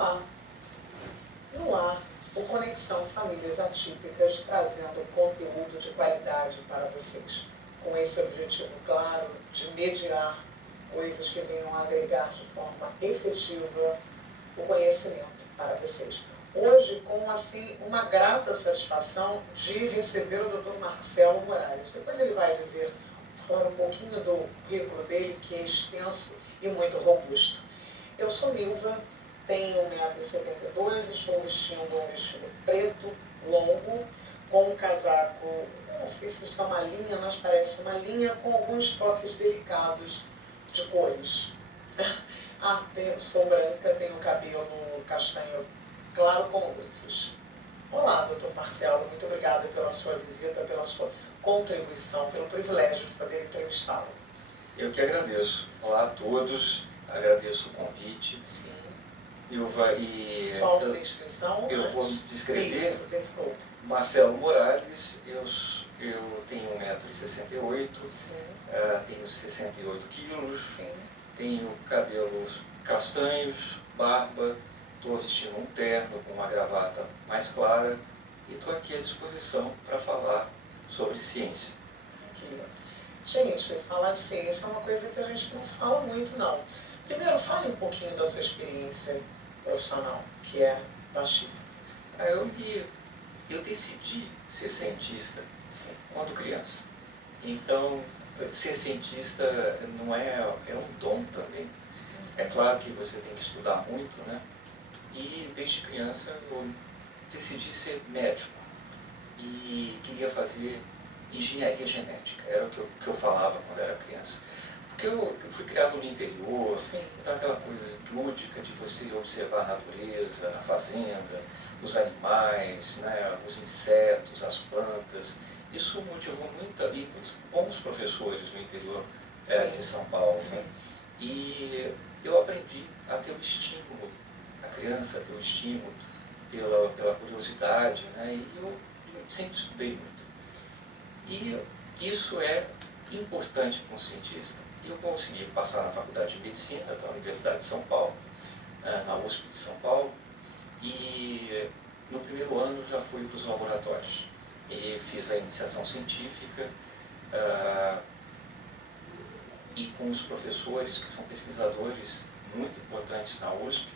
Olá, no ar, o Conexão Famílias Atípicas trazendo conteúdo de qualidade para vocês, com esse objetivo claro de mediar coisas que venham agregar de forma efetiva o conhecimento para vocês. Hoje, com assim, uma grata satisfação de receber o Dr. Marcelo Moraes. Depois ele vai falar um pouquinho do currículo dele, que é extenso e muito robusto. Eu sou Nilva, tenho 1,72 m, estou vestindo um vestido preto, longo, com um casaco, não sei se isso é uma linha, mas parece uma linha com alguns toques delicados de cores. Sou branca, tenho cabelo castanho claro com luzes. Olá, doutor Marcelo, muito obrigada pela sua visita, pela sua contribuição, pelo privilégio de poder entrevistá-lo. Eu que agradeço. Olá a todos, agradeço o convite. Sim. Ilva, Sua autodescrição? Eu vou me descrever. Isso, desculpa. Marcelo Morales, eu tenho 1,68 m, tenho 68 quilos, Sim. tenho cabelos castanhos, barba, estou vestindo um terno com uma gravata mais clara e estou aqui à disposição para falar sobre ciência. Que lindo. Gente, falar de ciência é uma coisa que a gente não fala muito, não. Primeiro, fale um pouquinho da sua experiência profissional, que é vastíssima. Eu decidi ser cientista quando criança. Então, ser cientista não é um dom também. É claro que você tem que estudar muito, né? E desde criança eu decidi ser médico e queria fazer engenharia genética. Era o que eu falava quando era criança. Porque eu fui criado no interior, então aquela coisa lúdica de você observar a natureza, a fazenda, os animais, né, os insetos, as plantas. Isso motivou muitos bons professores no interior de São Paulo. Né? E eu aprendi a ter o estímulo, a criança a ter o estímulo pela curiosidade, né? E eu sempre estudei muito. E isso é importante para um cientista. Eu consegui passar na Faculdade de Medicina da Universidade de São Paulo, na USP de São Paulo, e no primeiro ano já fui para os laboratórios e fiz a iniciação científica e com os professores que são pesquisadores muito importantes na USP,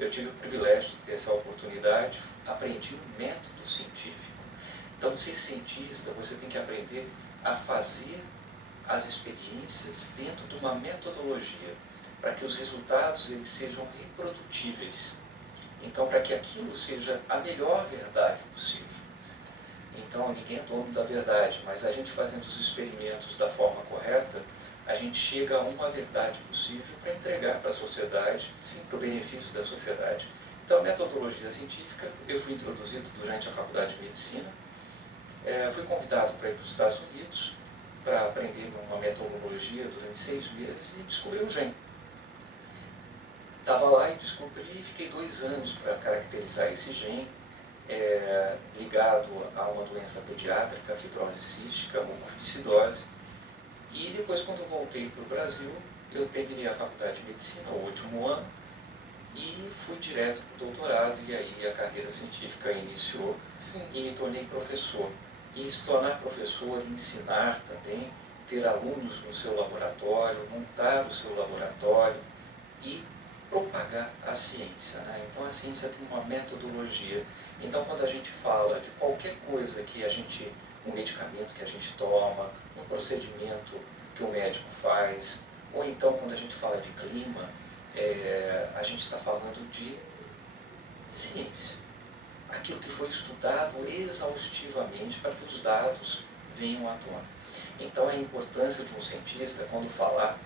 eu tive o privilégio de ter essa oportunidade, aprendi um método científico. Então, ser cientista, você tem que aprender a fazer as experiências dentro de uma metodologia, para que os resultados eles sejam reprodutíveis. Então, para que aquilo seja a melhor verdade possível. Então, ninguém é dono da verdade, mas a gente fazendo os experimentos da forma correta, a gente chega a uma verdade possível para entregar para a sociedade, para o benefício da sociedade. Então, a metodologia científica, eu fui introduzido durante a Faculdade de Medicina, fui convidado para ir para os Estados Unidos, para aprender uma metodologia durante 6 meses e descobri um gene. Estava lá e descobri e fiquei 2 anos para caracterizar esse gene, ligado a uma doença pediátrica, fibrose cística, mucoviscidose. E depois, quando eu voltei para o Brasil, eu terminei a Faculdade de Medicina, o último ano, e fui direto para o doutorado, e aí a carreira científica iniciou e me tornei professor. E se tornar professor, ensinar também, ter alunos no seu laboratório, montar o seu laboratório e propagar a ciência. Né? Então a ciência tem uma metodologia. Então quando a gente fala de qualquer coisa que um medicamento que a gente toma, um procedimento que o médico faz, ou então quando a gente fala de clima, a gente está falando de ciência. Aquilo que foi estudado exaustivamente para que os dados venham à tona. Então a importância de um cientista, quando falar,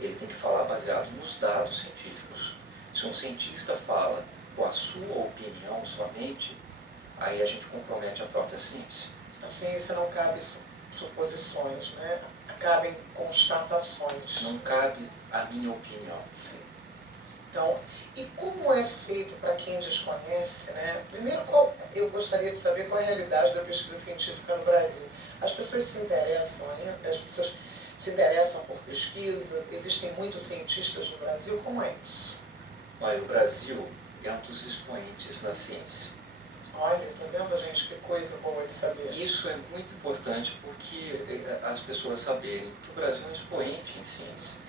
ele tem que falar baseado nos dados científicos. Se um cientista fala com a sua opinião somente, aí a gente compromete a própria ciência. A ciência não cabe suposições, né? Cabem constatações. Não cabe a minha opinião. Sim. Então, e como é feito para quem desconhece, né? Primeiro, eu gostaria de saber qual é a realidade da pesquisa científica no Brasil. As pessoas se interessam ainda, as pessoas se interessam por pesquisa, existem muitos cientistas no Brasil, como é isso? Olha, o Brasil é um dos expoentes na ciência. Olha, tá vendo, gente, que coisa boa de saber. Isso é muito importante porque as pessoas saberem que o Brasil é um expoente em ciência.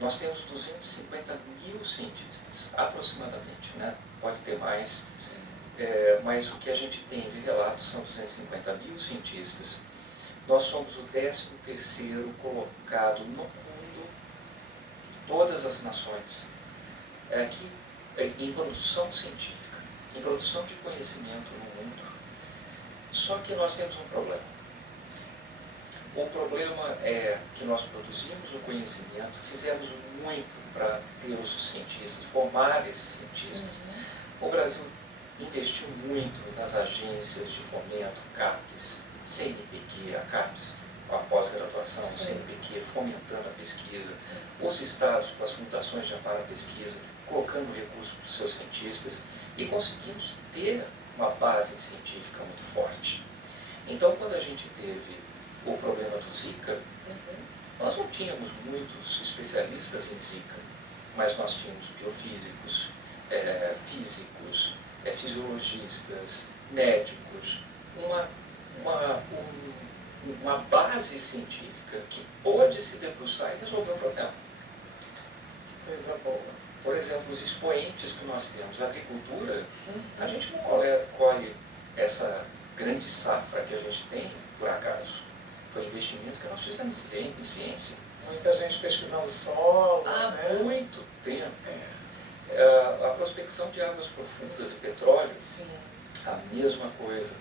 Nós temos 250 mil cientistas, aproximadamente, né? Pode ter mais, mas o que a gente tem de relatos são 250 mil cientistas. Nós somos o 13º colocado no mundo, todas as nações, aqui, em produção científica, em produção de conhecimento no mundo. Só que nós temos um problema. O problema é que nós produzimos o conhecimento, fizemos muito para ter os cientistas, formar esses cientistas. O Brasil investiu muito nas agências de fomento, CAPES, CNPq, a CAPES, a pós-graduação, o CNPq, fomentando a pesquisa, os estados com as fundações de amparo à pesquisa, colocando recursos para os seus cientistas, e conseguimos ter uma base científica muito forte. Então, quando a gente teve o problema do Zika, nós não tínhamos muitos especialistas em Zika, mas nós tínhamos biofísicos, físicos, fisiologistas, médicos, uma base científica que pôde se debruçar e resolver o problema. Que coisa boa. Por exemplo, os expoentes que nós temos, a agricultura, a gente não colhe essa grande safra que a gente tem por acaso. Foi investimento que nós fizemos em ciência. Muita gente pesquisando solo. Há né? muito tempo. A prospecção de águas profundas e petróleo, Sim. a mesma coisa.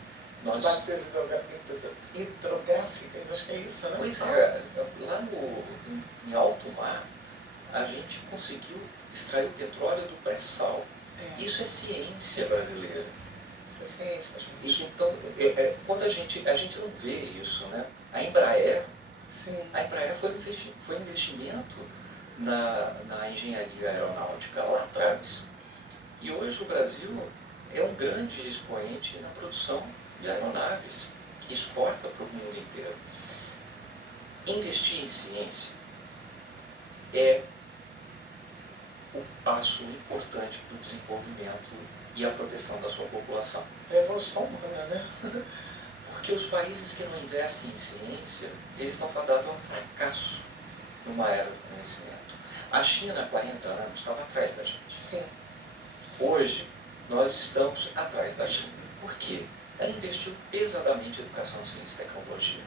Bacias hidrográficas, acho que é isso, né? Pois é, lá em alto mar, a gente conseguiu extrair o petróleo do pré-sal. Isso é ciência brasileira. Isso é ciência, gente. Então, quando a gente não vê isso, né? A Embraer foi um investimento na engenharia aeronáutica lá atrás. E hoje o Brasil é um grande expoente na produção de aeronaves, que exporta para o mundo inteiro. Investir em ciência é o passo importante para o desenvolvimento e a proteção da sua população. É a evolução humana, né? Porque os países que não investem em ciência, eles estão fadados ao fracasso numa era do conhecimento. A China, há 40 anos, estava atrás da gente. Sim. Hoje, nós estamos atrás da China. Por quê? Ela investiu pesadamente em educação, ciência e tecnologia.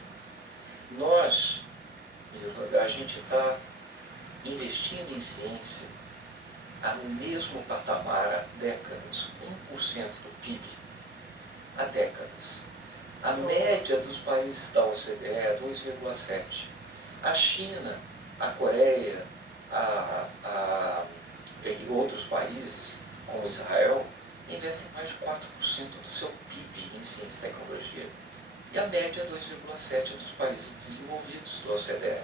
A gente está investindo em ciência no mesmo patamar há décadas, 1% do PIB há décadas. A média dos países da OCDE é 2,7%. A China, a Coreia e outros países, como Israel, investem mais de 4% do seu PIB em ciência e tecnologia. E a média é 2,7% dos países desenvolvidos do OCDE.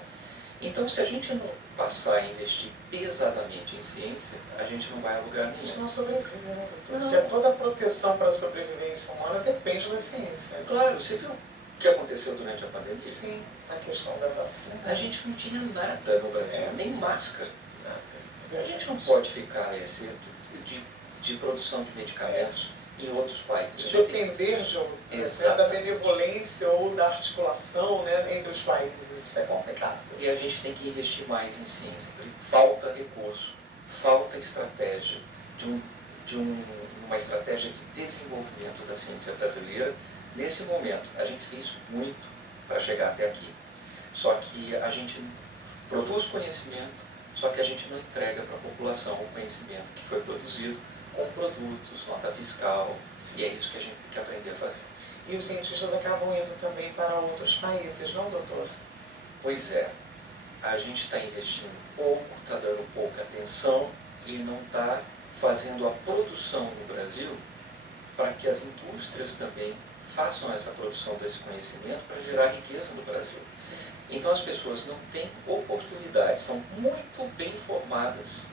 Então, se a gente não passar a investir pesadamente em ciência, a gente não vai a lugar nenhum. Isso não sobrevive, né, doutor? Não. Porque toda a proteção para a sobrevivência humana depende da ciência. Claro, você viu o que aconteceu durante a pandemia? Sim, a questão da vacina. A gente não tinha nada no Brasil, nem máscara. Nada. A gente não pode ficar a mercê de produção de medicamentos em outros países. De depender da benevolência ou da articulação, né, entre os países. Isso é complicado. E a gente tem que investir mais em ciência. Falta recurso, falta estratégia uma estratégia de desenvolvimento da ciência brasileira. Nesse momento, a gente fez muito para chegar até aqui. Só que a gente produz conhecimento, só que a gente não entrega para a população o conhecimento que foi produzido com produtos, nota fiscal, e é isso que a gente tem que aprender a fazer. E os cientistas acabam indo também para outros países, não, doutor? Pois é, a gente está investindo pouco, está dando pouca atenção e não está fazendo a produção no Brasil para que as indústrias também façam essa produção desse conhecimento para gerar riqueza no Brasil. Sim. Então as pessoas não têm oportunidade, são muito bem formadas.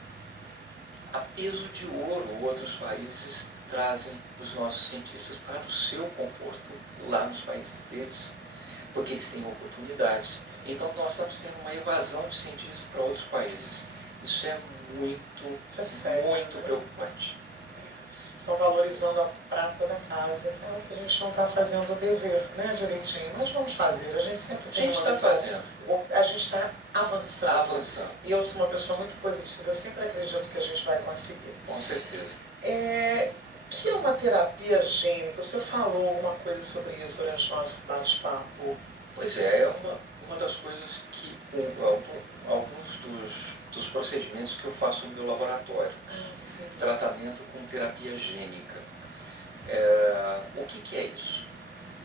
A peso de ouro, outros países trazem os nossos cientistas para o seu conforto lá nos países deles, porque eles têm oportunidades. Então nós estamos tendo uma evasão de cientistas para outros países. Isso é muito, Isso é sério, muito né? preocupante. valorizando a prata da casa. É o que a gente não está fazendo o dever, né, direitinho? Mas vamos fazer, a gente sempre tem A gente está fazendo. A gente está avançando. Avançando. E eu sou uma pessoa muito positiva, eu sempre acredito que a gente vai conseguir. Com certeza. Que é uma terapia gênica? Você falou alguma coisa sobre isso durante o nosso bate-papo? Pois é uma das coisas que alguns dos procedimentos que eu faço no meu laboratório. Sim. Tratamento com terapia gênica. O que é isso?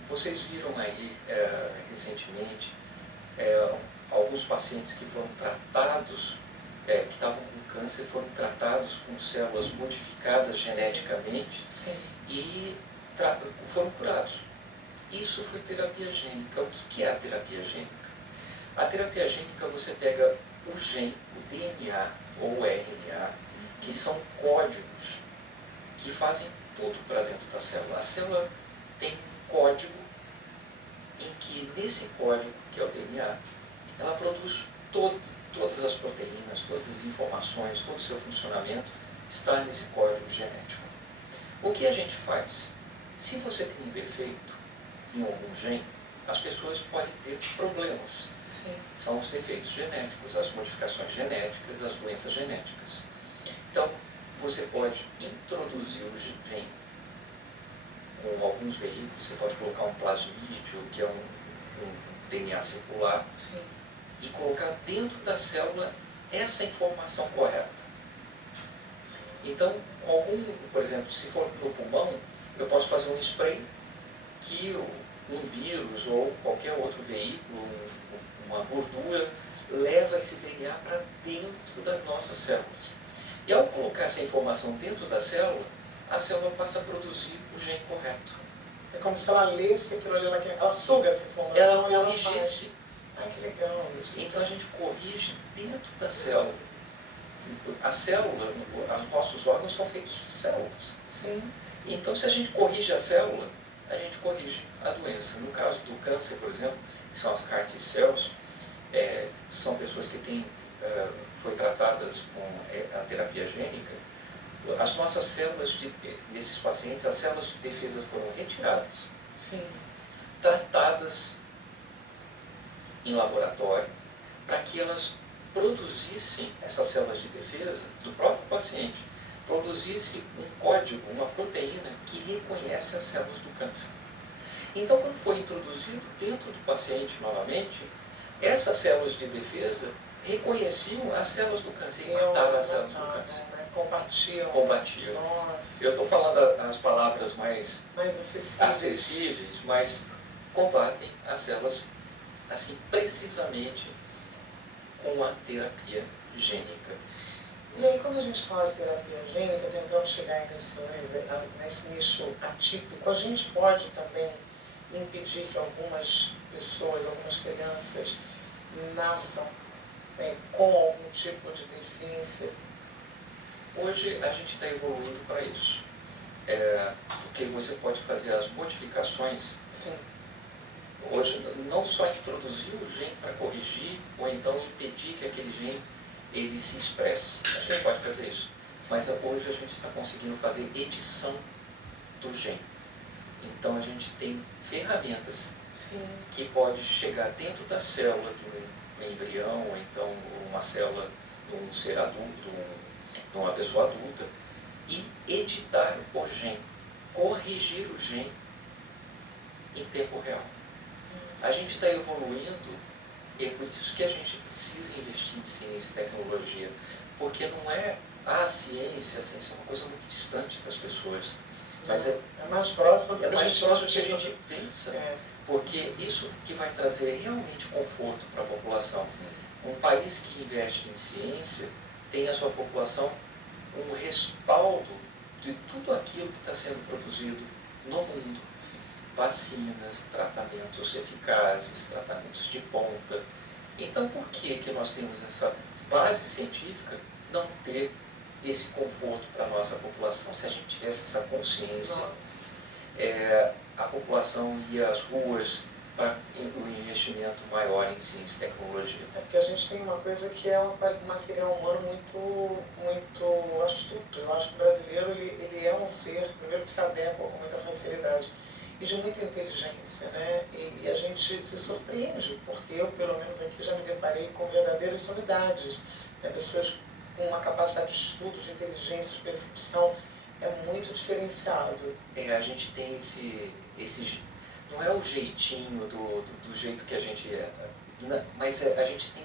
Vocês viram aí recentemente alguns pacientes que foram tratados, que estavam com câncer, foram tratados com células modificadas geneticamente. Sim. E foram curados. Isso foi terapia gênica. O que é a terapia gênica? A terapia gênica, você pega o gene, o DNA ou o RNA, que são códigos que fazem tudo para dentro da célula. A célula tem um código em que, nesse código, que é o DNA, ela produz todas as proteínas, todas as informações, todo o seu funcionamento está nesse código genético. O que a gente faz? Se você tem um defeito em algum gene, as pessoas podem ter problemas. Sim. São os defeitos genéticos, as modificações genéticas, as doenças genéticas. Então, você pode introduzir o gene com alguns veículos, você pode colocar um plasmídio, que é um DNA circular, sim, e colocar dentro da célula essa informação correta. Então, por exemplo, se for no pulmão, eu posso fazer um spray que um vírus ou qualquer outro veículo, uma gordura, leva esse DNA para dentro das nossas células. E ao colocar essa informação dentro da célula, a célula passa a produzir o gene correto. É como se ela lesse aquilo ali, ela suga essa informação. Ela e ela corrigisse. Ai, que legal isso. Então a gente corrige dentro da célula. A célula, os nossos órgãos são feitos de células. Sim. Então, se a gente corrige a célula, a gente corrige a doença. No caso do câncer, por exemplo, que são as CAR T-cells, são pessoas que foi tratadas com a terapia gênica. As nossas células, desses pacientes, as células de defesa foram retiradas, sim, tratadas em laboratório, para que elas produzissem, essas células de defesa do próprio paciente, produzisse um código, uma proteína que reconhece as células do câncer. Então, quando foi introduzido dentro do paciente novamente, essas células de defesa reconheciam as células do câncer e mataram as células do câncer. Né? Combatiam. Nossa. Eu estou falando as palavras mais acessíveis, mas combatem as células assim precisamente com a terapia gênica. E aí, quando a gente fala de terapia gênica, tentando chegar nesse nicho atípico, a gente pode também impedir que algumas pessoas, algumas crianças nasçam com algum tipo de deficiência? Hoje a gente está evoluindo para isso, porque você pode fazer as modificações. Sim. Hoje não só introduzir o gene para corrigir ou então impedir que aquele gene ele se expresse, a gente pode fazer isso, mas hoje a gente está conseguindo fazer edição do gene. Então a gente tem ferramentas que pode chegar dentro da célula de um embrião ou então uma célula de um ser adulto, de uma pessoa adulta, e editar o gene, corrigir o gene em tempo real. A gente está evoluindo e é por isso que a gente precisa investir em ciência e tecnologia, porque não é a ciência é uma coisa muito distante das pessoas, mas é mais próximo do que a gente pensa, porque isso que vai trazer realmente conforto para a população. Sim. Um país que investe em ciência tem a sua população com o respaldo de tudo aquilo que está sendo produzido no mundo. Sim. Vacinas, tratamentos eficazes, tratamentos de ponta. Então, por que nós temos essa base científica não ter esse conforto para a nossa população? Se a gente tivesse essa consciência, a população ia às ruas para um investimento maior em ciência e tecnologia. É porque a gente tem uma coisa que é um material humano muito astuto. Eu acho que o brasileiro ele é um um ser, primeiro, que se adequa com muita facilidade e de muita inteligência, né? E a gente se surpreende, porque eu, pelo menos aqui, já me deparei com verdadeiras sumidades, né? Pessoas com uma capacidade de estudo, de inteligência, de percepção, é muito diferenciado. A gente tem não é o jeitinho do jeito que a gente é, mas a gente tem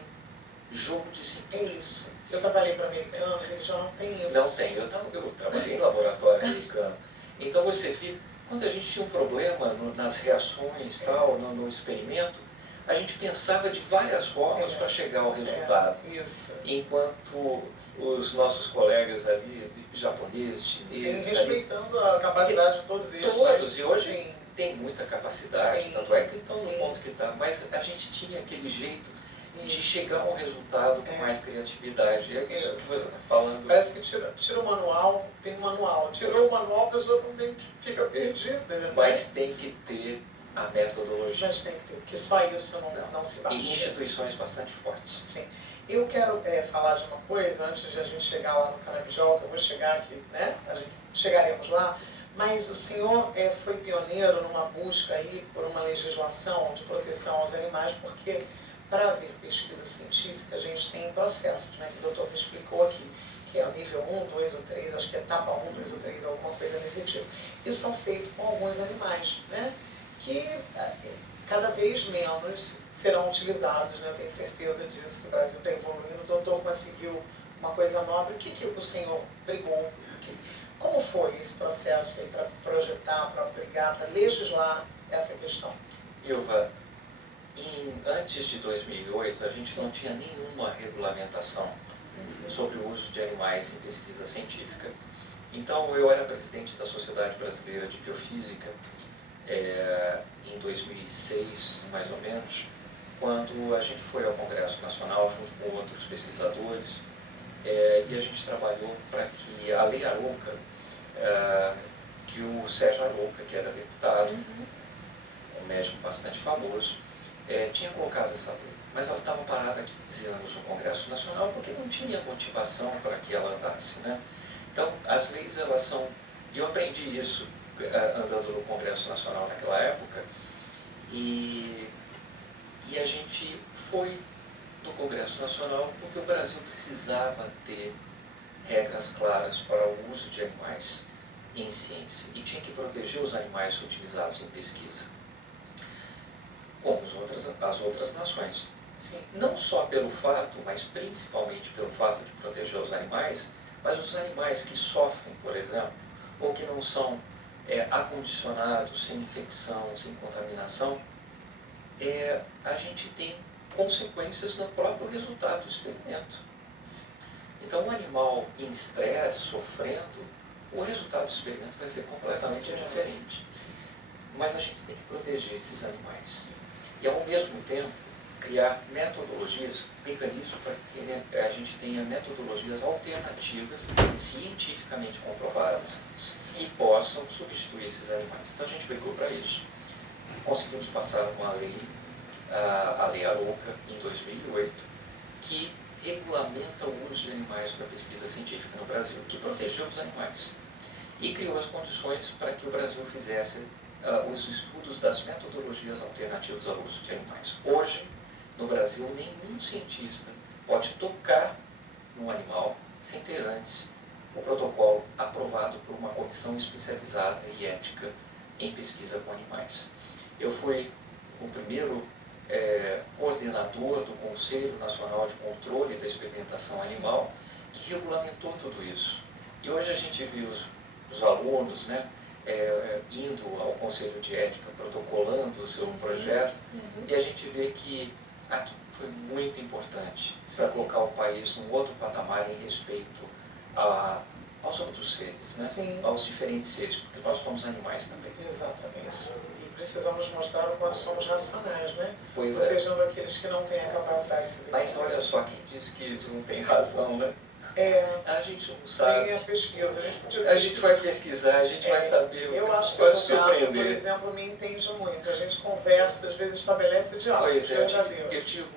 jogo de cintura. É isso. Eu trabalhei para americanos, eles já não têm isso. Não tem. Eu trabalhei em laboratório americano. Então você vê, quando a gente tinha um problema nas reações, tal, no experimento, a gente pensava de várias formas para chegar ao resultado. Isso. Enquanto os nossos colegas ali, japoneses, chineses... Respeitando a capacidade de todos eles. Todos, e hoje tem muita capacidade, tanto é que estão no ponto que está. Mas a gente tinha aquele jeito de chegar a um resultado com mais criatividade. É isso que você está falando. Parece que tira o manual, tem um manual. Tirou o manual, a pessoa também fica perdida. Né? Mas tem que ter a metodologia. Mas tem que ter, porque só isso não se basta. E instituições bastante fortes. Sim. Eu quero falar de uma coisa, antes de a gente chegar lá no Cannabidiol, que eu vou chegar aqui, né? Chegaremos lá. Mas o senhor foi pioneiro numa busca aí por uma legislação de proteção aos animais, porque para haver pesquisa científica a gente tem processos, né, que o doutor me explicou aqui, que é o nível 1, 2 ou 3, acho que é etapa 1, 2 ou 3, alguma coisa nesse tipo. E são feitos com alguns animais, né, que cada vez menos serão utilizados, né, eu tenho certeza disso, que o Brasil está evoluindo, o doutor conseguiu uma coisa nova. O que o senhor brigou? Como foi esse processo para projetar, para brigar, para legislar essa questão? Ilva, antes de 2008, a gente não tinha nenhuma regulamentação sobre o uso de animais em pesquisa científica. Então, eu era presidente da Sociedade Brasileira de Biofísica em 2006, mais ou menos, quando a gente foi ao Congresso Nacional junto com outros pesquisadores e a gente trabalhou para que a Lei Arouca, que o Sérgio Arouca, que era deputado, um médico bastante famoso, tinha colocado essa lei, mas ela estava parada há 15 anos no Congresso Nacional porque não tinha motivação para que ela andasse, né? Então, as leis, elas são... E eu aprendi isso andando no Congresso Nacional naquela época, e a gente foi no Congresso Nacional porque o Brasil precisava ter regras claras para o uso de animais em ciência e tinha que proteger os animais utilizados em pesquisa, como as outras nações. Sim. Não só pelo fato, mas principalmente pelo fato de proteger os animais, mas os animais que sofrem, por exemplo, ou que não são acondicionados, sem infecção, sem contaminação, a gente tem consequências no próprio resultado do experimento. Então, um animal em estresse, sofrendo, o resultado do experimento vai ser completamente diferente. Mas a gente tem que proteger esses animais. E, ao mesmo tempo, criar metodologias, mecanismos para que a gente tenha metodologias alternativas, cientificamente comprovadas, que possam substituir esses animais. Então, a gente brigou para isso. Conseguimos passar uma lei, a Lei Arouca, em 2008, que regulamenta o uso de animais para pesquisa científica no Brasil, que protegeu os animais e criou as condições para que o Brasil fizesse os estudos das metodologias alternativas ao uso de animais. Hoje, no Brasil, nenhum cientista pode tocar num animal sem ter antes o protocolo aprovado por uma comissão especializada e ética em pesquisa com animais. Eu fui o primeiro coordenador do Conselho Nacional de Controle da Experimentação Animal, que regulamentou tudo isso. E hoje a gente viu os alunos, né, indo ao Conselho de Ética, protocolando o seu projeto, e a gente vê que aqui foi muito importante para colocar o país num outro patamar em respeito aos outros seres, né? Aos diferentes seres, porque nós somos animais também. Exatamente. Precisamos mostrar o quanto somos racionais, né? Pois protegendo aqueles que não têm a capacidade de se defender. Mas olha só, quem disse que eles não têm razão, né? A gente não sabe. Tem a pesquisa. A gente vai pesquisar, a gente vai saber. Eu acho que o Otávio, por exemplo, me entende muito. A gente conversa, às vezes estabelece diálogo. Pois é, eu tive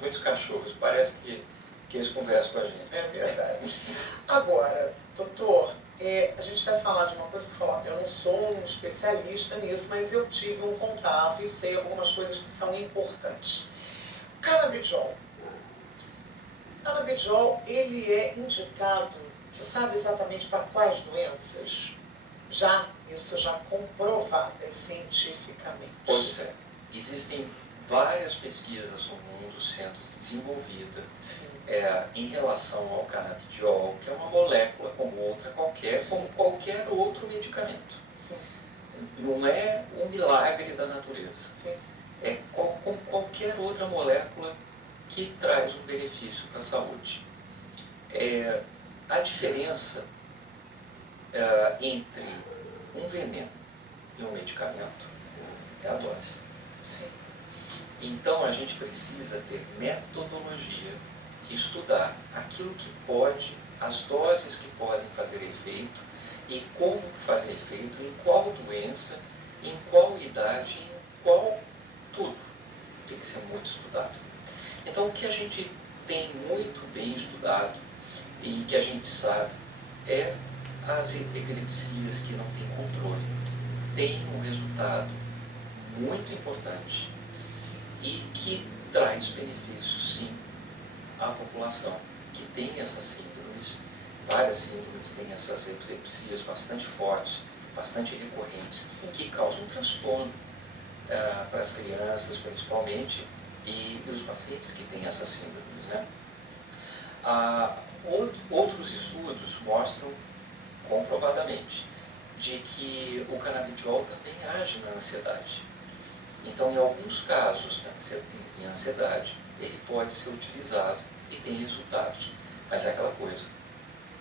muitos cachorros, parece que eles conversam com a gente. É verdade. Agora, doutor, A gente vai falar de uma coisa que eu não sou um especialista nisso, mas eu tive um contato e sei algumas coisas que são importantes. Canabidiol. Canabidiol, ele é indicado, você sabe exatamente para quais doenças? Isso já comprovadas cientificamente. Pois é. Existem várias pesquisas no mundo sendo desenvolvidas em relação ao canabidiol, que é uma molécula como outra qualquer, como qualquer outro medicamento. Sim. Não é um milagre da natureza. Sim. É como qualquer outra molécula que traz um benefício para a saúde. A diferença entre um veneno e um medicamento é a dose. Sim. Então a gente precisa ter metodologia e estudar aquilo que pode, as doses que podem fazer efeito e como fazer efeito, em qual doença, em qual idade, em qual tudo. Tem que ser muito estudado. Então o que a gente tem muito bem estudado e que a gente sabe é as epilepsias que não têm controle. Tem um resultado muito importante e que traz benefícios, sim, à população que tem essas síndromes. Várias síndromes têm essas epilepsias bastante fortes, bastante recorrentes, que causam transtorno para as crianças, principalmente, e os pacientes que têm essas síndromes, né? Outros estudos mostram comprovadamente de que o canabidiol também age na ansiedade. Então, em alguns casos, em ansiedade, ele pode ser utilizado e tem resultados. Mas é aquela coisa,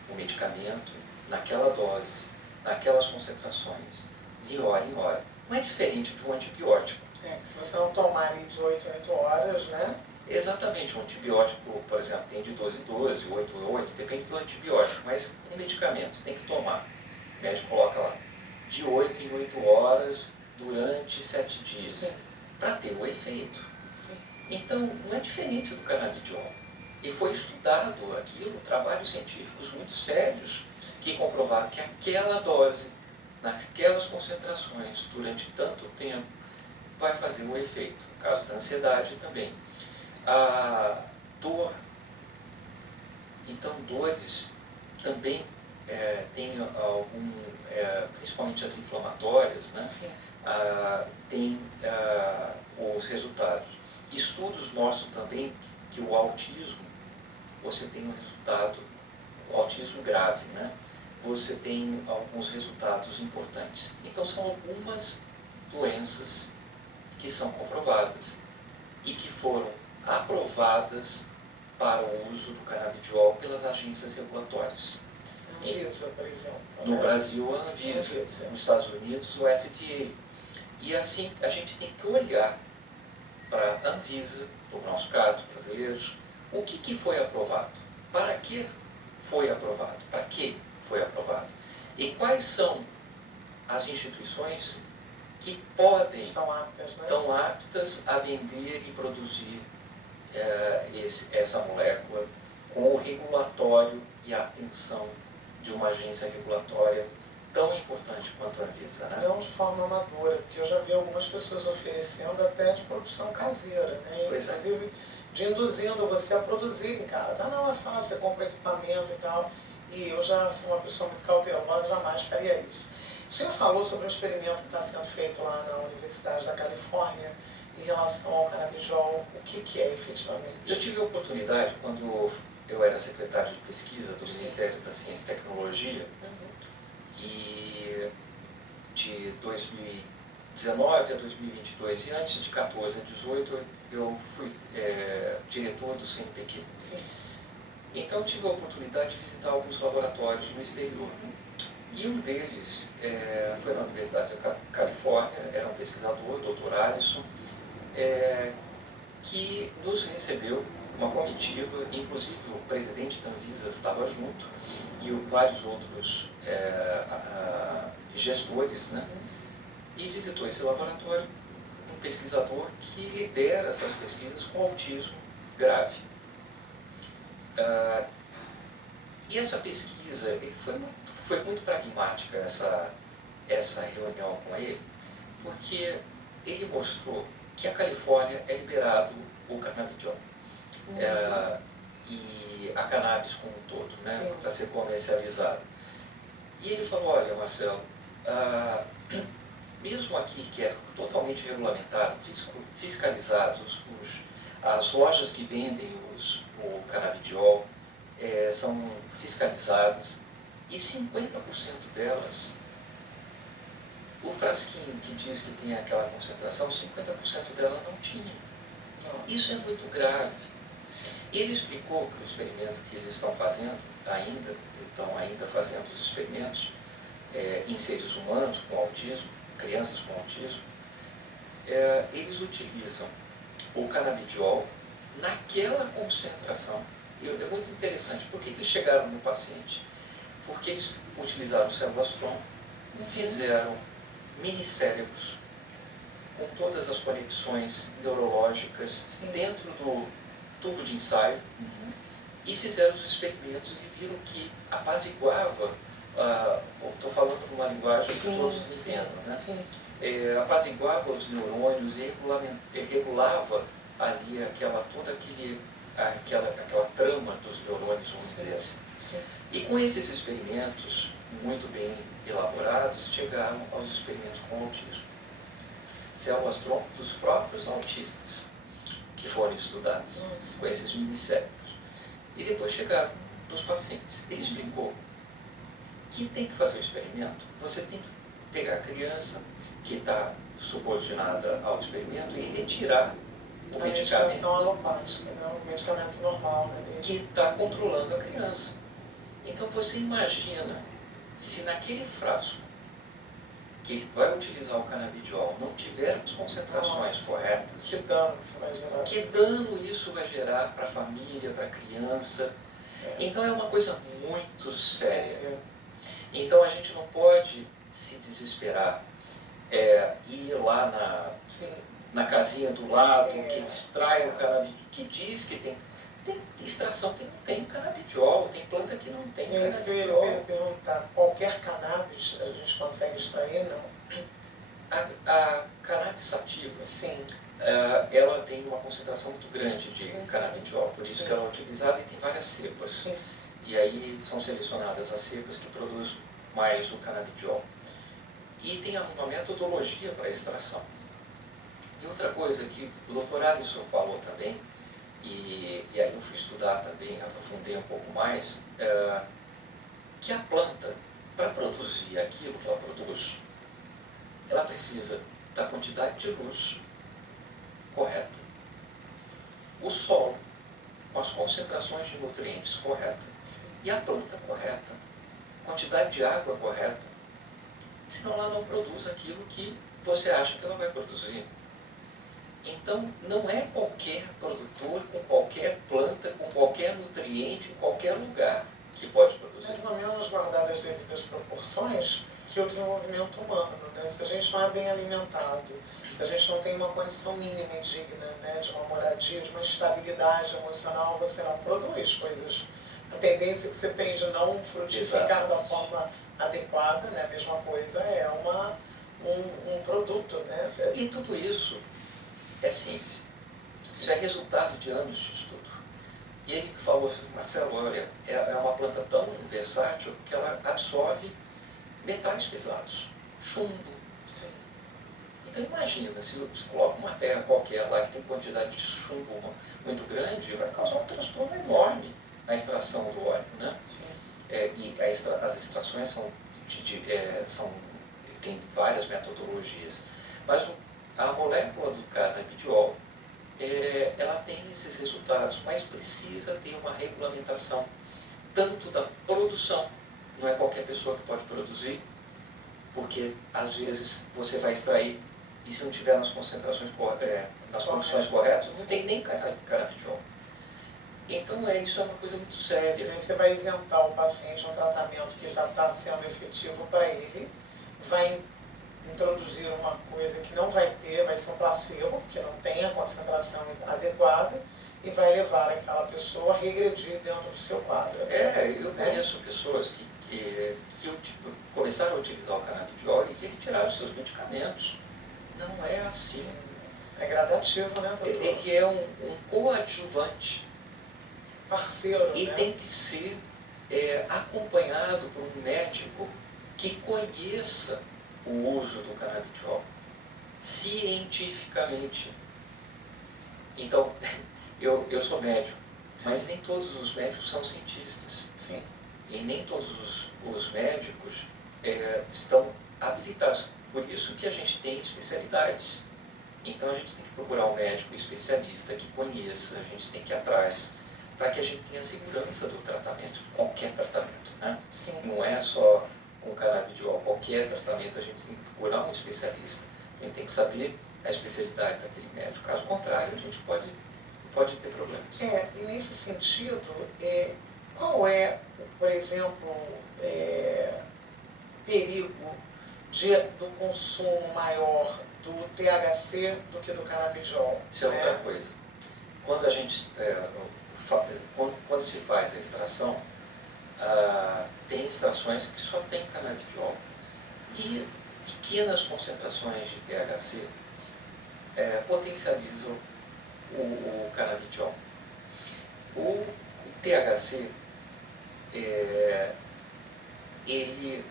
o medicamento, naquela dose, naquelas concentrações, de hora em hora. Não é diferente de um antibiótico. Se você não tomar ali de 8 em 8 horas, né? Exatamente, um antibiótico, por exemplo, tem de 12 em 12, 8 em 8, depende do antibiótico, mas um medicamento tem que tomar, o médico coloca lá, de 8 em 8 horas durante 7 dias, para ter o efeito. Sim. Então, não é diferente do canabidiol. E foi estudado aquilo, trabalhos científicos muito sérios, que comprovaram que aquela dose, naquelas concentrações, durante tanto tempo, vai fazer o efeito. No caso da ansiedade também. A dor, então dores também tem algum, principalmente as inflamatórias, né? Tem os resultados. Estudos mostram também que o autismo, você tem um resultado, o autismo grave, né? Você tem alguns resultados importantes. Então são algumas doenças que são comprovadas e que foram aprovadas para o uso do canabidiol pelas agências regulatórias. Anvisa, por exemplo. No Brasil, a Anvisa, nos Estados Unidos, o FDA. E assim, a gente tem que olhar para a Anvisa, no nosso caso, brasileiros, o que foi aprovado, para que foi aprovado, para que foi aprovado, e quais são as instituições que podem, estão aptas a vender e produzir essa molécula com o regulatório e a atenção de uma agência regulatória tão importante quanto a Anvisa, né? Não de forma amadora, porque eu já vi algumas pessoas oferecendo até de produção caseira, né? Inclusive de induzindo você a produzir em casa. Não, é fácil, você compra equipamento e tal. E eu já sou uma pessoa muito cautelosa, jamais faria isso. O senhor falou sobre um experimento que está sendo feito lá na Universidade da Califórnia em relação ao canabidiol. O que é efetivamente? Eu tive a oportunidade, quando eu era secretário de pesquisa do Ministério da Ciência e Tecnologia, e de 2019 a 2022, e antes de 14 a 18, eu fui diretor do CNPq. Então tive a oportunidade de visitar alguns laboratórios no exterior. E um deles foi na Universidade da Califórnia, era um pesquisador, Dr. Alisson, que nos recebeu, uma comitiva, inclusive o presidente da Anvisa estava junto, e vários outros gestores, né? E visitou esse laboratório, um pesquisador que lidera essas pesquisas com autismo grave. E essa pesquisa foi muito pragmática, essa reunião com ele, porque ele mostrou que a Califórnia é liberado o canabidiol. E a cannabis como um todo, né, para ser comercializado. E ele falou, olha, Marcelo, mesmo aqui que é totalmente regulamentado, fiscalizado, as lojas que vendem o canabidiol são fiscalizadas, e 50% delas, o frasquinho que diz que tem aquela concentração, 50% dela não tinha. Isso é muito grave. Ele explicou que o experimento que eles estão fazendo, estão ainda fazendo os experimentos em seres humanos com autismo, crianças com autismo, eles utilizam o canabidiol naquela concentração. E é muito interessante. Por que eles chegaram no paciente? Porque eles utilizaram células tronco, fizeram minicérebros com todas as conexões neurológicas dentro do tubo de ensaio, e fizeram os experimentos e viram que apaziguava, estou falando numa linguagem que todos entendam, né? Apaziguava os neurônios e regulava ali aquela trama dos neurônios, vamos dizer assim. E com esses experimentos muito bem elaborados, chegaram aos experimentos com autismo. Células tronco dos próprios autistas que foram estudados com esses minicérebros. E depois chegaram nos pacientes. Ele explicou que tem que fazer o experimento, você tem que pegar a criança que está subordinada ao experimento e retirar o medicamento. A medicação alopática, né? O medicamento normal, né, que está controlando a criança. Então você imagina se naquele frasco que vai utilizar o canabidiol não tiver as concentrações corretas. Que dano isso vai gerar. Que dano isso vai gerar para a família, para a criança. Então é uma coisa muito séria. Então a gente não pode se desesperar. Ir lá na casinha do lado, que extrai o canabidiol, que diz que tem extração que não tem canabidiol, tem planta que não tem canabidiol. É isso que eu ia perguntar. Qualquer cannabis a gente consegue extrair? Não. A cannabis sativa, ela tem uma concentração muito grande de canabidiol, por isso que ela é utilizada, e tem várias cepas. E aí são selecionadas as cepas que produzem mais o canabidiol. E tem uma metodologia para a extração. E outra coisa que o Dr. Alisson falou também, e aí eu fui estudar também, aprofundei um pouco mais, que a planta, para produzir aquilo que ela produz, ela precisa da quantidade de luz correta, o solo com as concentrações de nutrientes corretas, e a planta correta, quantidade de água correta, senão ela não produz aquilo que você acha que ela vai produzir. Então, não é qualquer produtor, com qualquer planta, com qualquer nutriente, em qualquer lugar que pode produzir. Mais ou menos guardadas as devidas proporções que o desenvolvimento humano, né? Se a gente não é bem alimentado, se a gente não tem uma condição mínima e digna, né, de uma moradia, de uma estabilidade emocional, você não produz coisas. A tendência que você tem de não frutificar da forma adequada, né? A mesma coisa é um produto, né? E tudo isso é ciência. Isso é resultado de anos de estudo. E ele falou assim, Marcelo, olha, é uma planta tão versátil que ela absorve metais pesados, chumbo. Então imagina, se você coloca uma terra qualquer lá que tem quantidade de chumbo muito grande, vai causar um transtorno enorme na extração do óleo, né? E as extrações tem várias metodologias. Mas a molécula do canabidiol, ela tem esses resultados, mas precisa ter uma regulamentação, tanto da produção, não é qualquer pessoa que pode produzir, porque às vezes você vai extrair e se não tiver nas concentrações, nas condições corretas, não tem nem canabidiol. Então isso é uma coisa muito séria. E aí você vai isentar o paciente de um tratamento que já está sendo efetivo para ele, vai introduzir uma coisa que não vai ter, vai ser um placebo, porque não tem a concentração adequada, e vai levar aquela pessoa a regredir dentro do seu quadro. Eu conheço pessoas que começaram a utilizar o canabidiol e retiraram os seus medicamentos. Não é assim. É gradativo, né, doutor? Ele é um coadjuvante. Parceiro, E né? tem que ser acompanhado por um médico que conheça o uso do canabidiol cientificamente. Então, eu sou médico, mas nem todos os médicos são cientistas. Sim. E nem todos os médicos estão habilitados. Por isso que a gente tem especialidades. Então a gente tem que procurar um médico especialista que conheça, a gente tem que ir atrás, para que a gente tenha segurança do tratamento, de qualquer tratamento, né? Sim. Não é só com canabidiol, qualquer tratamento a gente tem que procurar um especialista. A gente tem que saber a especialidade daquele médico. Caso contrário, a gente pode ter problemas. E nesse sentido, qual é, por exemplo, perigo do consumo maior do THC do que do canabidiol? Isso é outra coisa. Quando a gente, quando se faz a extração, tem extrações que só tem canabidiol. E pequenas concentrações de THC potencializam o canabidiol. O THC, ele,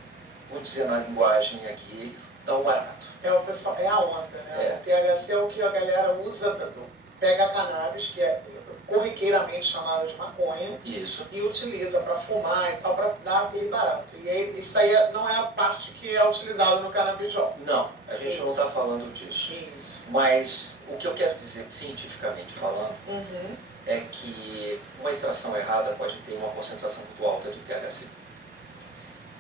vamos dizer na linguagem aqui, ele dá o barato. Pessoal, é a onda, né? O THC é o que a galera usa, pega a cannabis, que é corriqueiramente chamada de maconha, Isso. E utiliza para fumar e tal, para dar aquele barato. E aí, isso aí não é a parte que é utilizada no canabidiol. Não, a gente não está falando disso. Isso. Mas o que eu quero dizer, cientificamente falando, é que uma extração errada pode ter uma concentração muito alta de THC.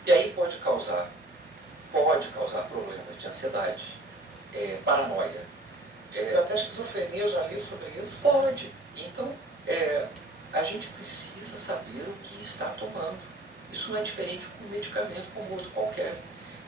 E aí pode causar problemas de ansiedade, paranoia. Até esquizofrenia, eu já li sobre isso. Pode. Então, a gente precisa saber o que está tomando. Isso não é diferente com um medicamento como outro qualquer.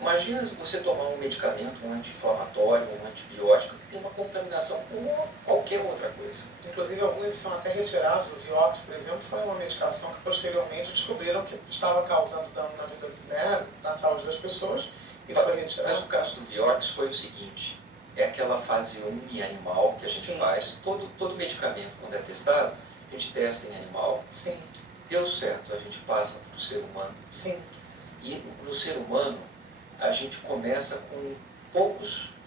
Imagina você tomar um medicamento, um anti-inflamatório, um antibiótico, que tem uma contaminação como qualquer outra coisa. Inclusive, alguns são até retirados. O Vioxx, por exemplo, foi uma medicação que posteriormente descobriram que estava causando dano na vida, né, na saúde das pessoas e foi retirado. Mas o caso do Vioxx foi o seguinte, é aquela fase 1 em animal que a gente faz. Todo medicamento, quando é testado, a gente testa em animal. Sim. Deu certo, a gente passa para o ser humano. Sim. E no ser humano, a gente começa com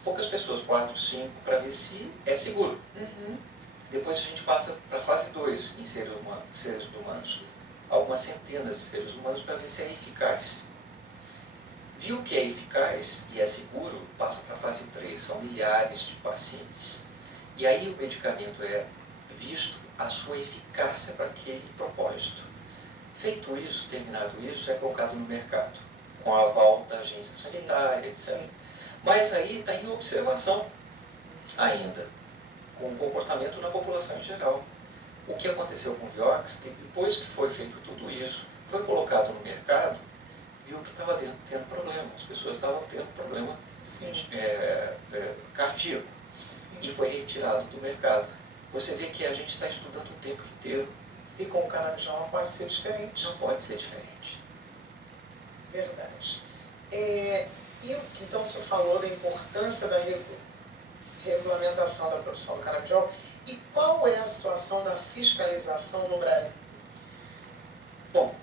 poucas pessoas, 4, 5, para ver se é seguro. Depois a gente passa para a fase 2 em seres humanos. Algumas centenas de seres humanos para ver se é eficaz. Viu que é eficaz e é seguro, passa para a fase 3, são milhares de pacientes. E aí o medicamento é visto a sua eficácia para aquele propósito. Feito isso, terminado isso, é colocado no mercado, com a aval da agência sanitária, etc. Mas aí está em observação ainda, com o comportamento na população em geral. O que aconteceu com o Vioxx, que depois que foi feito tudo isso, foi colocado no mercado, viu que estava tendo problema, as pessoas estavam tendo problema cardíaco, e foi retirado do mercado. Você vê que a gente está estudando o tempo inteiro. E com o canabidiol não pode ser diferente. Não pode ser diferente. Verdade. Então, você falou da importância da regulamentação da produção do canabidiol. E qual é a situação da fiscalização no Brasil? Bom,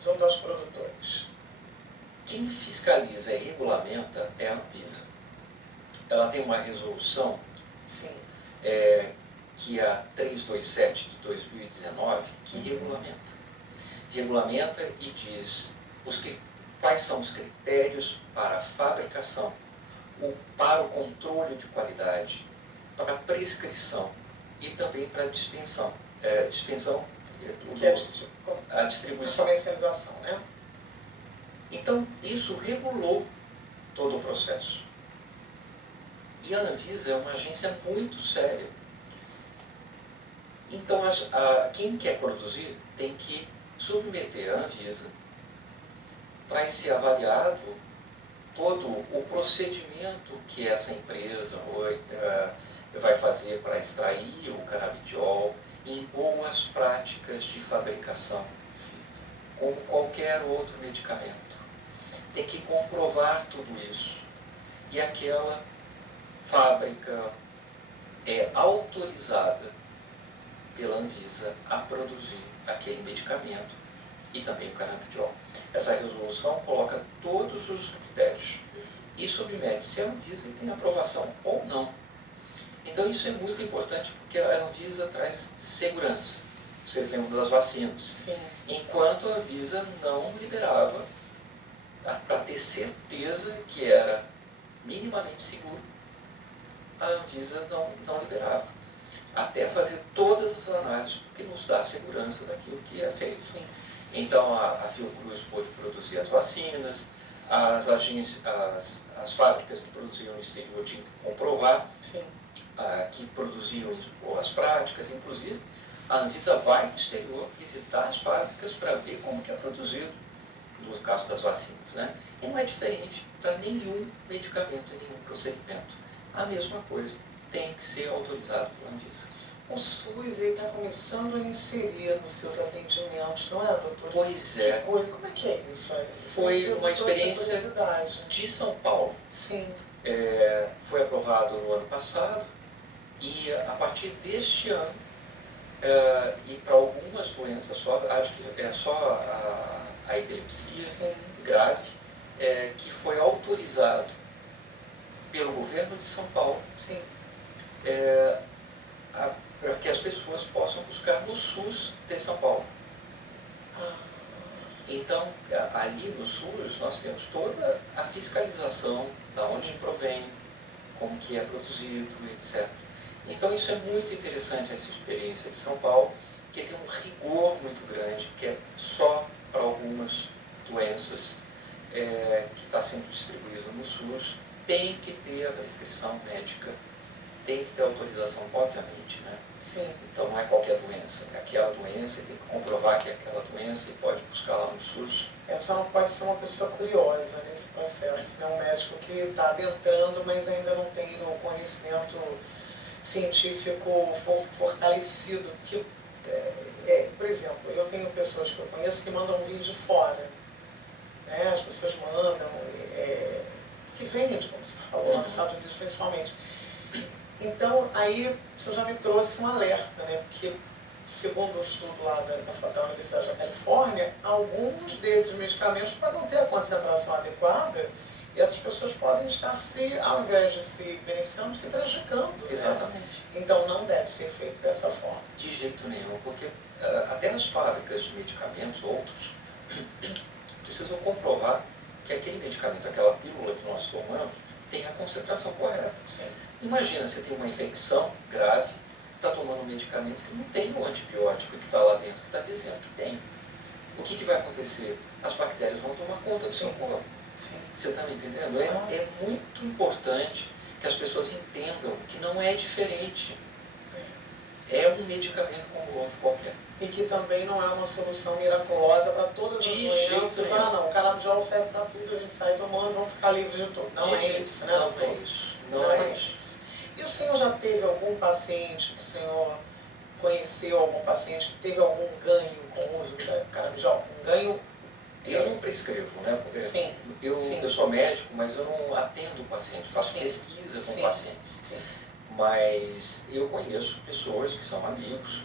junto aos produtores. Quem fiscaliza e regulamenta é a Anvisa. Ela tem uma resolução, que é a 327 de 2019, que regulamenta e diz quais são os critérios para a fabricação, para o controle de qualidade, para a prescrição e também para a dispensão. A distribuição. A comercialização, né? Então, isso regulou todo o processo. E a Anvisa é uma agência muito séria. Então, quem quer produzir tem que submeter à Anvisa para ser avaliado todo o procedimento que essa empresa vai fazer para extrair o canabidiol. em boas práticas de fabricação, Sim. como qualquer outro medicamento. Tem que comprovar tudo isso. E aquela fábrica é autorizada pela Anvisa a produzir aquele medicamento e também o canabidiol. Essa resolução coloca todos os critérios e submete se a Anvisa tem aprovação ou não. Então isso é muito importante porque a Anvisa traz segurança. Vocês lembram das vacinas? Sim. Enquanto a Anvisa não liberava, para ter certeza que era minimamente seguro, a Anvisa não liberava. Até fazer todas as análises, porque nos dá segurança daquilo que é feito. Sim. Então a Fiocruz pôde produzir as vacinas, as fábricas que produziam no exterior tinham que comprovar que produziam em boas práticas, inclusive a Anvisa vai no exterior visitar as fábricas para ver como que é produzido, no caso das vacinas, né? E não é diferente para nenhum medicamento, nenhum procedimento. A mesma coisa, tem que ser autorizado pela Anvisa. O SUS está começando a inserir nos seus atendimentos, não é, doutor? Pois é. Que coisa, como é que é isso aí? Foi uma experiência de São Paulo. Sim. Foi aprovado no ano passado e a partir deste ano, e para algumas doenças, acho que é só a epilepsia Sim. grave, que foi autorizado pelo governo de São Paulo para que as pessoas possam buscar no SUS de São Paulo. Então, ali no SUS, nós temos toda a fiscalização de onde provém, como que é produzido, etc. Então, isso é muito interessante, essa experiência de São Paulo, que tem um rigor muito grande, que é só para algumas doenças, que está sendo distribuído no SUS, tem que ter a prescrição médica, tem que ter autorização, obviamente, né? Sim. Então não é qualquer doença, é aquela doença, tem que comprovar que é aquela doença e pode buscar lá no SUS. Essa não pode ser uma pessoa curiosa nesse processo, né? Um médico que está adentrando, mas ainda não tem o conhecimento científico fortalecido. Porque, por exemplo, eu tenho pessoas que eu conheço que mandam vir de fora, né? As pessoas mandam, que vende, como você falou, nos Estados Unidos principalmente. Então, aí você já me trouxe um alerta, né? Porque, segundo o estudo lá da Universidade da Califórnia, alguns desses medicamentos, para não ter a concentração adequada, essas pessoas podem estar, ao invés de se beneficiando, se prejudicando. Exatamente. Né? Então, não deve ser feito dessa forma. De jeito nenhum, porque até as fábricas de medicamentos, outros, precisam comprovar que aquele medicamento, aquela pílula que nós tomamos, tem a concentração correta. Sim. Imagina, você tem uma infecção grave, está tomando um medicamento que não tem o antibiótico que está lá dentro, que está dizendo que tem. O que vai acontecer? As bactérias vão tomar conta do seu corpo. Sim. Você está me entendendo? É muito importante que as pessoas entendam que não é diferente. É um medicamento como outro qualquer. E que também não é uma solução miraculosa para todas as doenças. Não, o canabidiol serve para tudo, a gente sai tomando, vamos ficar livres de tudo. Não é isso, né, doutor? Não é isso. Não é isso. E o senhor já teve algum paciente que o senhor conheceu, algum paciente que teve algum ganho com o uso do canabidiol? Um ganho? Eu não prescrevo, né? Sim. Eu sou médico, mas eu não atendo pacientes, faço pesquisa com pacientes. Sim. Mas eu conheço pessoas que são amigos,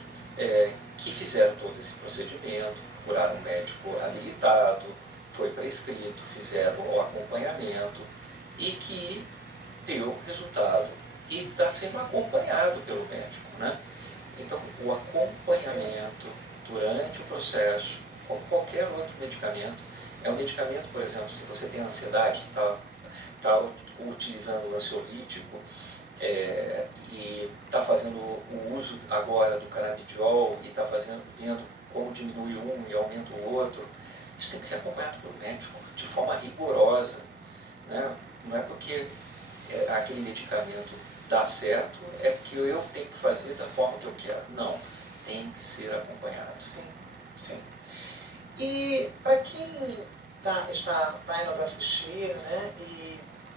que fizeram todo esse procedimento, procuraram um médico habilitado, foi prescrito, fizeram o acompanhamento e que deu resultado e está sendo acompanhado pelo médico, né? Então, o acompanhamento durante o processo, como qualquer outro medicamento, é um medicamento, por exemplo, se você tem ansiedade, está utilizando o ansiolítico, e está fazendo o uso agora do canabidiol e está vendo como diminui um e aumenta o outro, isso tem que ser acompanhado pelo médico de forma rigorosa, né? Não é porque aquele medicamento dá certo, é que eu tenho que fazer da forma que eu quero. Não, tem que ser acompanhado. Sim. E para quem vai nos assistir, né,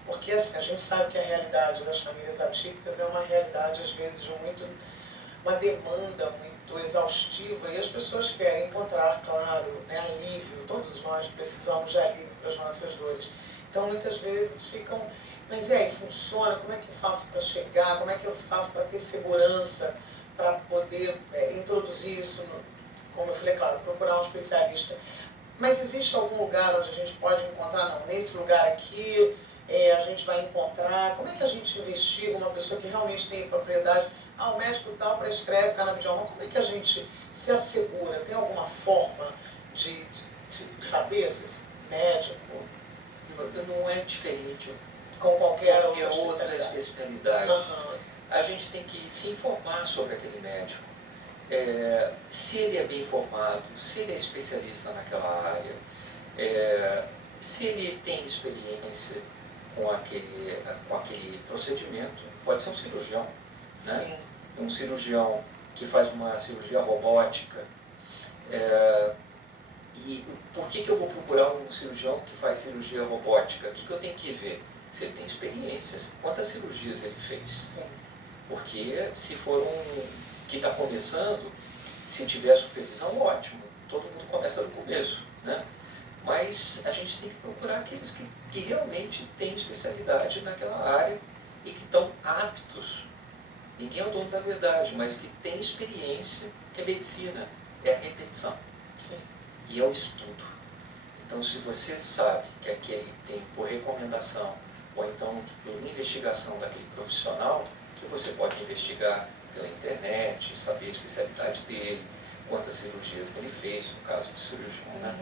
porque assim, a gente sabe que a realidade das famílias atípicas é uma realidade, às vezes, uma demanda muito exaustiva e as pessoas querem encontrar, claro, né, alívio. Todos nós precisamos de alívio para as nossas dores. Então, muitas vezes ficam, mas e aí, funciona? Como é que eu faço para chegar? Como é que eu faço para ter segurança, para poder introduzir isso, como eu falei, claro, procurar um especialista. Mas existe algum lugar onde a gente pode encontrar? Não, nesse lugar aqui a gente vai encontrar. Como é que a gente investiga uma pessoa que realmente tem propriedade? Ah, o médico tal prescreve canabidiol, mas como é que a gente se assegura? Tem alguma forma de saber se esse médico... Não é diferente com qualquer outra especialidade. Uhum. A gente tem que se informar sobre aquele médico. Se ele é bem informado, se ele é especialista naquela área, se ele tem experiência com aquele procedimento. Pode ser um cirurgião, né? Um cirurgião que faz uma cirurgia robótica. E por que eu vou procurar um cirurgião que faz cirurgia robótica? O que eu tenho que ver? Se ele tem experiência, quantas cirurgias ele fez. Sim. Porque se for um que está começando, se tiver supervisão, ótimo. Todo mundo começa do começo, né? Mas a gente tem que procurar aqueles que realmente têm especialidade naquela área e que estão aptos. Ninguém é o dono da verdade, mas que tem experiência, que a medicina é a repetição. Sim. E é o estudo. Então, se você sabe que aquele tem por recomendação ou então por investigação daquele profissional, que você pode investigar pela internet, saber a especialidade dele, quantas cirurgias que ele fez, no caso de cirurgião, né?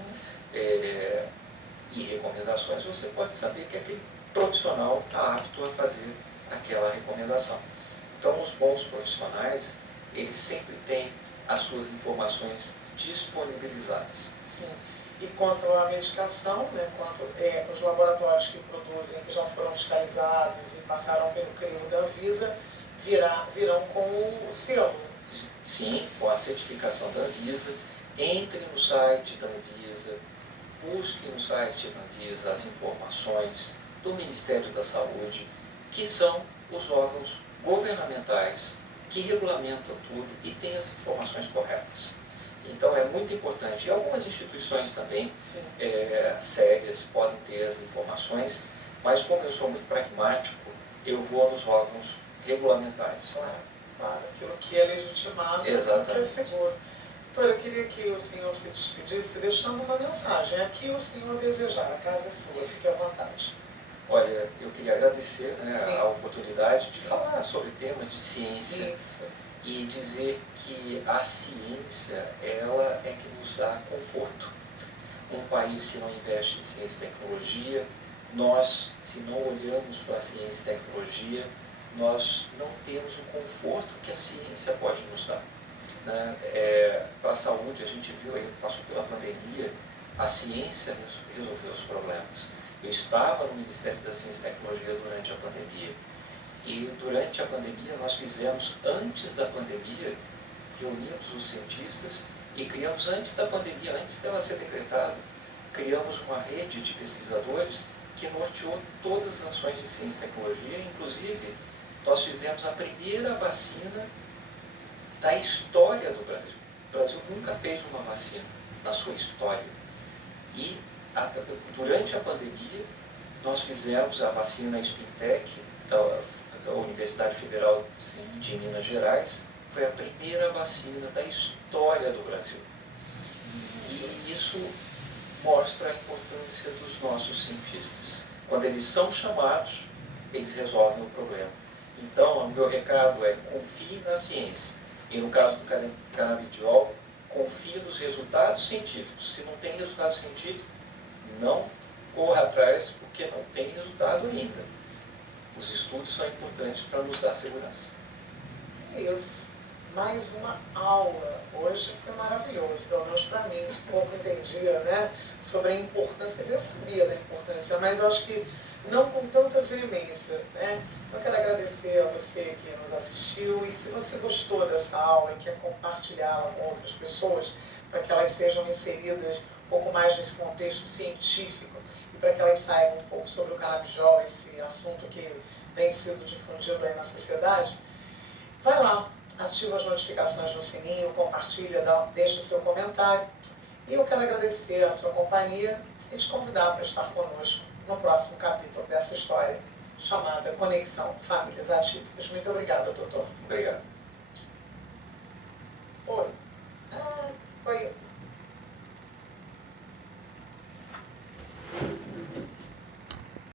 E recomendações, você pode saber que aquele profissional está apto a fazer aquela recomendação. Então, os bons profissionais, eles sempre têm as suas informações disponibilizadas. Sim. E quanto à medicação, né, quanto os laboratórios que produzem, que já foram fiscalizados e passaram pelo crivo da Anvisa, virão com o selo. Sim, com a certificação da Anvisa. Entre no site da Anvisa, busque no site da Anvisa as informações do Ministério da Saúde, que são os órgãos governamentais que regulamentam tudo e têm as informações corretas. Então é muito importante. E algumas instituições também sérias podem ter as informações, mas como eu sou muito pragmático, eu vou nos órgãos regulamentares. Para aquilo que é legitimado, aquilo que é seguro. Doutora, eu queria que o senhor se despedisse deixando uma mensagem. Aqui o senhor desejar, a casa é sua, fique à vontade. Olha, eu queria agradecer, né, a oportunidade de falar sobre temas de ciência. Isso. E dizer que a ciência, ela é que nos dá conforto. Um país que não investe em ciência e tecnologia, nós, se não olhamos para a ciência e tecnologia, nós não temos o conforto que a ciência pode nos dar. Né? Para a saúde, a gente viu, passou pela pandemia, a ciência resolveu os problemas. Eu estava no Ministério da Ciência e Tecnologia durante a pandemia. E durante a pandemia, nós fizemos, antes da pandemia, reunimos os cientistas e criamos, antes da pandemia, antes dela ser decretada, criamos uma rede de pesquisadores que norteou todas as ações de ciência e tecnologia. Inclusive, nós fizemos a primeira vacina da história do Brasil. O Brasil nunca fez uma vacina na sua história. E durante a pandemia, nós fizemos a vacina Spintec, da Universidade Federal de Minas Gerais. Foi a primeira vacina da história do Brasil. E isso mostra a importância dos nossos cientistas. Quando eles são chamados, eles resolvem o problema. Então, o meu recado é: confie na ciência. E no caso do canabidiol, confie nos resultados científicos. Se não tem resultado científico, não corra atrás, porque não tem resultado ainda. Os estudos são importantes para nos dar segurança. Isso. Mais uma aula. Hoje foi maravilhoso, pelo menos para mim, um pouco entendia, né, sobre a importância. Quer dizer, eu sabia da importância, mas eu acho que não com tanta veemência, né? Então, eu quero agradecer a você que nos assistiu, e se você gostou dessa aula e quer compartilhá-la com outras pessoas, para que elas sejam inseridas um pouco mais nesse contexto científico e para que elas saibam um pouco sobre o canabidiol, esse assunto que vem sendo difundido aí na sociedade, vai lá, ativa as notificações no sininho, compartilha, deixa seu comentário. E eu quero agradecer a sua companhia e te convidar para estar conosco no próximo capítulo dessa história, chamada Conexão Famílias Atípicas. Muito obrigada, doutor. Obrigado.